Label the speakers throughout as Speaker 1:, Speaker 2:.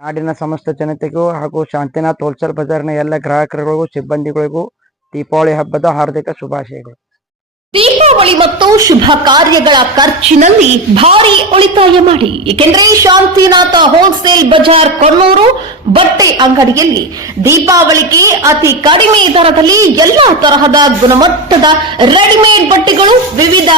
Speaker 1: ನಾಡಿನ ಸಮಸ್ತ ಜನತೆಗೂ ಹಾಗೂ ಶಾಂತಿನಾಥ್ ಹೋಲ್ಸೇಲ್ ಬಜಾರ್ನ ಎಲ್ಲ ಗ್ರಾಹಕರಿಗೂ, ಸಿಬ್ಬಂದಿಗಳಿಗೂ ದೀಪಾವಳಿ ಹಬ್ಬದ ಹಾರ್ದಿಕ ಶುಭಾಶಯಗಳು.
Speaker 2: ದೀಪಾವಳಿ ಮತ್ತು ಶುಭ ಕಾರ್ಯಗಳ ಖರ್ಚಿನಲ್ಲಿ ಭಾರಿ ಉಳಿತಾಯ ಮಾಡಿ. ಏಕೆಂದರೆ ಶಾಂತಿನಾಥ ಹೋಲ್ಸೇಲ್ ಬಜಾರ್ ಕೊನ್ನೂರು ಬಟ್ಟೆ ಅಂಗಡಿಯಲ್ಲಿ ದೀಪಾವಳಿಗೆ ಅತಿ ಕಡಿಮೆ ದರದಲ್ಲಿ ಎಲ್ಲಾ ತರಹದ ಗುಣಮಟ್ಟದ ರೆಡಿಮೇಡ್ ಬಟ್ಟೆಗಳು, ವಿವಿಧ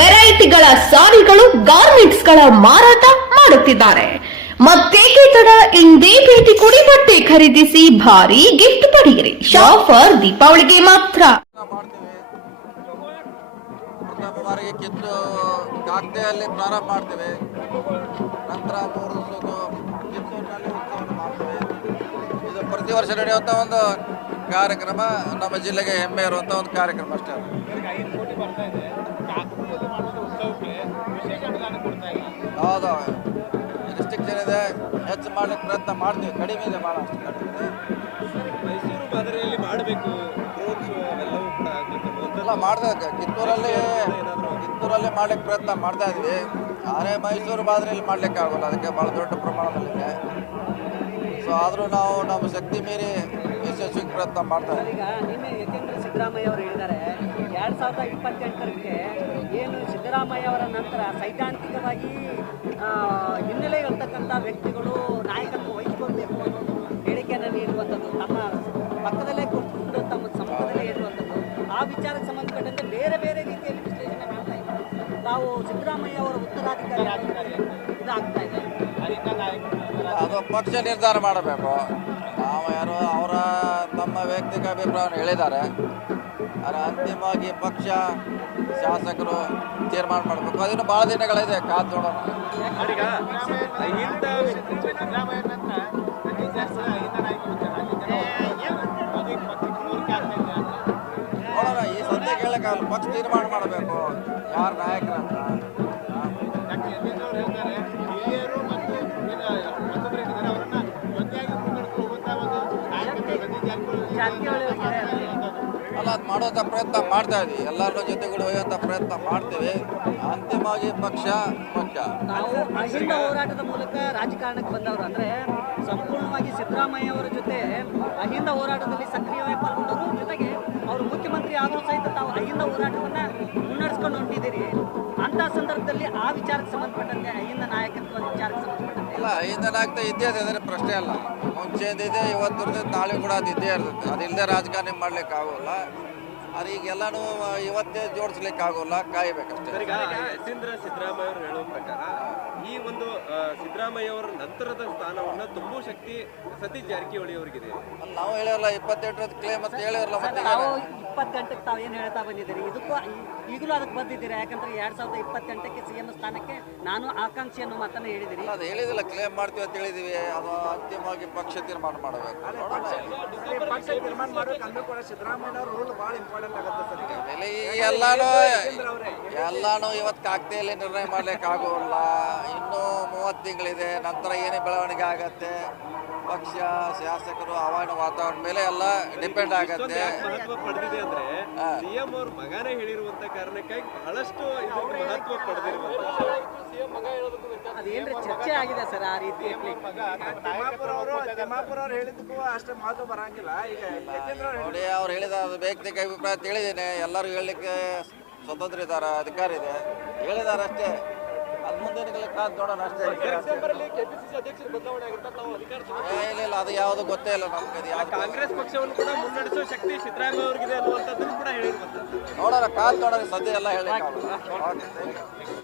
Speaker 2: ವೆರೈಟಿಗಳ ಸಾರಿಗಳು, ಗಾರ್ಮೆಂಟ್ಸ್ಗಳ ಮಾರಾಟ ಮಾಡುತ್ತಿದ್ದಾರೆ. ಮತ್ತೇಕೆ ತಡ? ಇಂದೇ ಭೇಟಿ ಕೊಡಿ ಬಟ್ಟೆ ಖರೀದಿಸಿ, ಭಾರಿ ಗಿಫ್ಟ್ ಪಡೆಯಿರಿ. ಶಾಫರ್ ದೀಪಾವಳಿಗೆ ಮಾತ್ರ.
Speaker 3: ಬಾರಿಗೆ ಕಿತ್ತು ಕಾಗ್ದೆಯಲ್ಲಿ ಪ್ರಾರಂಭ ಮಾಡ್ತೇವೆ. ನಂತರ ಇದು ಪ್ರತಿ ವರ್ಷ ನಡೆಯುವಂಥ ಒಂದು ಕಾರ್ಯಕ್ರಮ. ನಮ್ಮ ಜಿಲ್ಲೆಗೆ ಹೆಮ್ಮೆ ಇರುವಂಥ ಒಂದು ಕಾರ್ಯಕ್ರಮ ಅಷ್ಟೇ. ಹೌದು. ಹೆಚ್ಚು ಮಾಡ್ಲಿಕ್ಕೆ ಪ್ರಯತ್ನ ಮಾಡ್ತೀವಿ. ಕಡಿಮೆ ಇದೆ ಭಾಳ ಅಷ್ಟು ಕಡಿಮೆ
Speaker 4: ಮೈಸೂರು ಮಾದರಿಯಲ್ಲಿ ಮಾಡಬೇಕು ಡ್ರೋನ್ ಶೋ ಅವೆಲ್ಲವೂ ಕೂಡ ಮೊದಲು
Speaker 3: ಎಲ್ಲ ಮಾಡ್ತಾ ಇದ್ದೆ. ಕಿತ್ತೂರಲ್ಲಿ ಕಿತ್ತೂರಲ್ಲಿ ಮಾಡ್ಲಿಕ್ಕೆ ಪ್ರಯತ್ನ ಮಾಡ್ತಾ ಇದ್ವಿ. ಆದರೆ ಮೈಸೂರು ಮಾದರಿಯಲ್ಲಿ ಮಾಡ್ಲಿಕ್ಕೆ ಆಗೋಲ್ಲ. ಅದಕ್ಕೆ ಭಾಳ ದೊಡ್ಡ ಪ್ರಮಾಣದಲ್ಲಿದೆ ಸೊ ಆದರೂ ನಾವು ನಮ್ಮ ಶಕ್ತಿ ಮೀರಿ ಯಶಸ್ವಿಗೆ ಪ್ರಯತ್ನ ಮಾಡ್ತಾ ಇದ್ದೀವಿ
Speaker 5: ಈಗ ನಿನ್ನೆ ಯತೀಂದ್ರ ಸಿದ್ದರಾಮಯ್ಯ ಅವರು ಹೇಳಿದ್ದಾರೆ ಎರಡು ಸಾವಿರದ ಇಪ್ಪತ್ತೆಂಟರಕ್ಕೆ ಏನು ಸಿದ್ದರಾಮಯ್ಯ ಅವರ ನಂತರ ಸೈದ್ಧಾಂತಿಕವಾಗಿ ಕೂತ್ಕೊಂಡು ತಮ್ಮ ಸಮ್ಮುಖದಲ್ಲೇ ಹೇಳುವಂಥದ್ದು ಆ ವಿಚಾರಕ್ಕೆ ಸಂಬಂಧಪಟ್ಟಂತೆ ಬೇರೆ ಬೇರೆ ರೀತಿಯಲ್ಲಿ ವಿಶ್ಲೇಷಣೆ ಮಾಡ್ತಾ ಇದ್ದಾರೆ. ತಾವು ಸಿದ್ದರಾಮಯ್ಯ ಅವರ ಉತ್ತರಾಧಿಕಾರಿ ಆಗೋದ್ರಲ್ಲಿ ಇದಾಗ್ತಾ ಇದೆ.
Speaker 3: ಅದು ಪಕ್ಷ ನಿರ್ಧಾರ ಮಾಡಬೇಕು. ನಾವು ಯಾರು ಅವರ ತಮ್ಮ ವೈಯಕ್ತಿಕ ಅಭಿಪ್ರಾಯವನ್ನು ಹೇಳಿದ್ದಾರೆ. ಆದರೆ ಅಂತಿಮವಾಗಿ ಪಕ್ಷ ಶಾಸಕರು ತೀರ್ಮಾನ ಮಾಡಬೇಕು. ಅದಿನ್ನು ಭಾಳ ದಿನಗಳಿದೆ ಕಾದು ನೋಡೋಣ. ಪಕ್ಷ ತೀರ್ಮಾನ ಮಾಡಬೇಕು. ಯಾರು ನಾಯಕರಂತ
Speaker 5: ಅವರಿಗೆ
Speaker 3: ಅಲ್ಲ ಅದು ಮಾಡುವಂಥ ಪ್ರಯತ್ನ ಮಾಡ್ತಾ ಇದ್ದೀವಿ ಎಲ್ಲರ ಜೊತೆಗಳು ಹೋಗುವಂಥ ಪ್ರಯತ್ನ ಮಾಡ್ತೇವೆ. ಅಂತಿಮವಾಗಿ ಪಕ್ಷ ಮುಖ್ಯ.
Speaker 5: ನಾವು ಅಹಿಂದ ಹೋರಾಟದ ಮೂಲಕ ರಾಜಕಾರಣಕ್ಕೆ ಬಂದವರು ಅಂದ್ರೆ ಸಂಪೂರ್ಣವಾಗಿ ಸಿದ್ದರಾಮಯ್ಯ ಅವರ ಜೊತೆ ಅಹಿಂದ ಹೋರಾಟದಲ್ಲಿ ಸಕ್ರಿಯವಾಗಿ ಪಾಲ್ಗೊಂಡವರು. ಜೊತೆಗೆ ಅವರು ಮುಖ್ಯಮಂತ್ರಿ ಆದರೂ ಸಹಿತ ತಾವು ಹೋರಾಟವನ್ನ ಮುನ್ನಡೆಸ್ಕೊಂಡು ಹೊಂಟಿದ್ದೀರಿ ಅಂತ ಸಂದರ್ಭದಲ್ಲಿ ಆ ವಿಚಾರಕ್ಕೆ ಸಂಬಂಧಪಟ್ಟಂತೆ ಅಹಿಂದ ನಾಯಕತ್ವ ವಿಚಾರಕ್ಕೆ ಸಂಬಂಧಪಟ್ಟಂತೆ?
Speaker 3: ಅಲ್ಲ ನಾಯಕತ್ವ ಇದ್ದೇ ಇದೆ ಅದರ ಪ್ರಶ್ನೆ ಅಲ್ಲ. ಮುಂಚೆಯಿಂದ ಇದೆ ಇವತ್ತು ಇರ್ತೈತೆ ನಾಳೆ ಕೂಡ ಅದು ಇದ್ದೇ ಇರ್ತದೆ. ಅದು ಇಲ್ಲದೆ ರಾಜಕಾರಣ ಮಾಡ್ಲಿಕ್ಕೆ ಆಗೋಲ್ಲ. ಅದು ಈಗ ಎಲ್ಲನೂ ಇವತ್ತೇ ಜೋಡಿಸ್ಲಿಕ್ಕೆ ಆಗೋಲ್ಲ ಕಾಯ್ಬೇಕಷ್ಟೇ.
Speaker 4: ಸಿದ್ದರಾಮಯ್ಯ ಅವರು ಹೇಳುವ ಪ್ರಕಾರ ಈ ಒಂದು ಸಿದ್ದರಾಮಯ್ಯ ಅವರ ನಂತರದ ಸ್ಥಾನವನ್ನ ತುಂಬೋ ಶಕ್ತಿ ಸತೀಶ್ ಜಾರಕಿಹೊಳಿ ಅವರಿಗಿದೆ.
Speaker 3: ನಾವು ಹೇಳಿರಲ್ಲ ಇಪ್ಪತ್ತೆಂಟರದ ಕ್ಲೇಮ್ ಅಂತ ಹೇಳಿರಲ್ಲ ಮತ್ತೆ
Speaker 5: ತಾವು ಇಪ್ಪತ್ತೆಂಟಕ್ಕೆ ತಾವು ಏನು ಹೇಳ್ತಾ ಬಂದಿದ್ದೀರಿ? ಇದಕ್ಕೂ ಈಗಲೂ ಅದಕ್ಕೆ ಬಂದಿದ್ದೀರಾ? ಯಾಕಂದ್ರೆ ಎರಡ್ ಸಾವಿರದ ಇಪ್ಪತ್ತೆಂಟಕ್ಕೆ ಸಿ ಎಂ ಸ್ಥಾನಕ್ಕೆ ನಾನು ಆಕಾಂಕ್ಷಿ ಅನ್ನೋ ಮಾತನ್ನ ಹೇಳಿದಿರಿ
Speaker 3: ಅದು ಹೇಳಿದಿಲ್ಲ ಕ್ಲೇಮ್ ಮಾಡ್ತೀವಿ ಅಂತ ಹೇಳಿದೀವಿ. ಅದು ಅಂತಿಮವಾಗಿ ಪಕ್ಷ ತೀರ್ಮಾನ ಮಾಡಬೇಕು.
Speaker 6: ಪಕ್ಷ ತೀರ್ಮಾನ ಮಾಡ್ಬೇಕು ಅಂದ್ರೂ ಕೂಡ ಸಿದ್ದರಾಮಯ್ಯ ಅವ್ರ ರೋಲ್ ಭಾಳ ಇಂಪಾರ್ಟೆಂಟ್ ಆಗುತ್ತೆ
Speaker 3: ಎಲ್ಲಾನು ಎಲ್ಲಾನು ಇವತ್ತು ಕಾಗ್ದೆಯಲ್ಲಿ ನಿರ್ಣಯ ಮಾಡ್ಲಿಕ್ಕೆ ಆಗೋಲ್ಲ. ಇನ್ನೂ ಮೂವತ್ತು ತಿಂಗಳಿದೆ. ನಂತರ ಏನೇ ಬೆಳವಣಿಗೆ ಆಗತ್ತೆ ಪಕ್ಷ ಶಾಸಕರು ಹವಾಮಾನ ವಾತಾವರಣ ಮೇಲೆ ಎಲ್ಲ ಡಿಪೆಂಡ್ ಆಗತ್ತೆ.
Speaker 4: ಪಡೆದಿದೆ ಅಂದ್ರೆ. ಸಿಎಂ ಅವ್ರ ಮಗನೇ ಹೇಳಿರುವಂತ ಕಾರಣಕ್ಕಾಗಿ ಬಹಳಷ್ಟು ಮಹತ್ವ ಪಡೆದಿರುವಂತ
Speaker 5: ಚರ್ಚೆ ಆಗಿದೆ ಸರ್ ಆ
Speaker 6: ರೀತಿ ಹೇಳಿದ್ದಕ್ಕೂ ಅಷ್ಟೇ ಮಹತ್ವ ಬರಂಗಿಲ್ಲ. ಈಗ
Speaker 3: ನೋಡಿ ಅವ್ರು ಹೇಳಿದ ಅದು ವೈಯಕ್ತಿಕ ಅಭಿಪ್ರಾಯ ತಿಳಿದೇನೆ ಎಲ್ಲರೂ ಹೇಳಲಿಕ್ಕೆ ಸ್ವತಂತ್ರ ಇದ್ದಾರೆ ಅಧಿಕಾರ ಇದೆ. ಹೇಳಿದಾರಷ್ಟೇ ಅಷ್ಟೇ. ಇಲ್ಲ ಇಲ್ಲ ಅದು ಯಾವುದು ಗೊತ್ತೇ ಇಲ್ಲ ನಮ್ಗೆ
Speaker 4: ಕಾಂಗ್ರೆಸ್ ಪಕ್ಷವನ್ನು ಕೂಡ ಮುನ್ನಡೆಸುವ ಶಕ್ತಿ ಸಿದ್ದರಾಮಯ್ಯ ಅವರಿಗಿದೆ ಅನ್ನುವಂಥದ್ದನ್ನು ಕೂಡ ಹೇಳಿರುವಂತದ್ದು
Speaker 3: ನೋಡೋಣ ಕಾದು ನೋಡೋಣ ಸದ್ಯ ಎಲ್ಲ ಹೇಳಲಿಕ್ಕೆ